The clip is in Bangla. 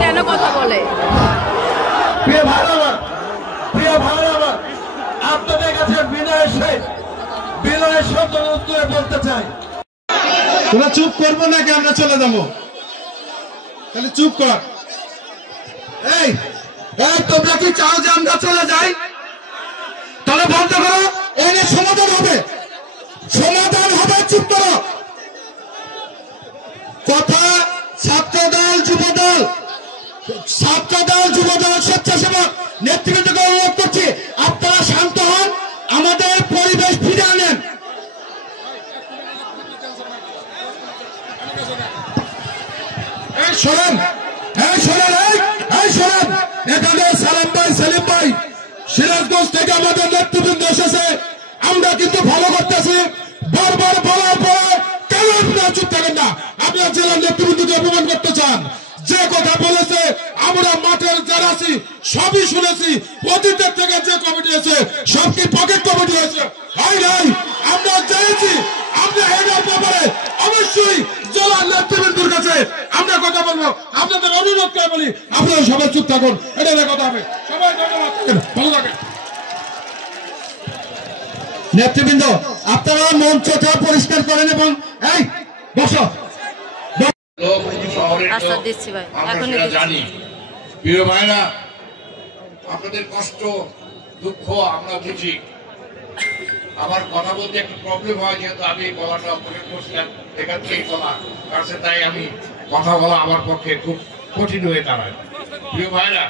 কেন কথা বলে? প্রিয় ভাই আমার, আপনাদের কাছে বিনয়ের শব্দ উত্তরে বলতে চাই, তোরা চুপ করবো নাকি আমরা চলে যাবো? তাহলে চুপ কর। এই তোমরা কি চাও যে আমরা চলে যাই? তাহলে বলতে করো, এর সমাধান হবে, চুপ করো। কথা ছাত্রদল যুবদল স্বেচ্ছাসেবক নেতৃবৃন্দকে অনুরোধ করছি, আপনারা শান্ত হন, আমাদের পরিবেশ ফিরে আনেন। শোনেন, এখানে সালাম ভাই, সেলিম ভাই সিরাজগঞ্জ থেকে আমাদের নেতৃবৃন্দ এসেছে, আমরা কিন্তু ভালো করতেছি। বারবার বলার পরে কেন আপনারা চুপ থাকেন না? আপনারা জেলার নেতৃবৃন্দকে অপমান করতে চান। যে কথা বলেছে আমরা মাঠের যারা আছি সবই শুনেছি। অতীতের থেকে যে কমিটি আছে সব কি পকেট কমিটি হয়েছে? হয় নাই, আমরা জেনেছি। আমরা এটার ব্যাপারে অবশ্যই জেলার নেতৃবৃন্দের কাছে আমরা কথা বলবো। আপনাদের অনুরোধ করে বলি, আপনারা সবাই চুপ থাকুন, এটা কথা হবে। সবাই ধন্যবাদ, ভালো থাকেন। নেতৃবৃন্দ, আপনারা মঞ্চটা পরিষ্কার করেন এবং এই বসো। জানি প্রিয় ভাইরা, আপনাদের কষ্ট দুঃখ আমরা বুঝি। আমার কথা বলতে একটু প্রবলেম হয়, যেহেতু আমি গলাটা অপারেট করছিলাম, এখান থেকে গলা কাছে, তাই আমি কথা বলা আমার পক্ষে খুব কঠিন হয়ে দাঁড়ায়। প্রিয় ভাইরা,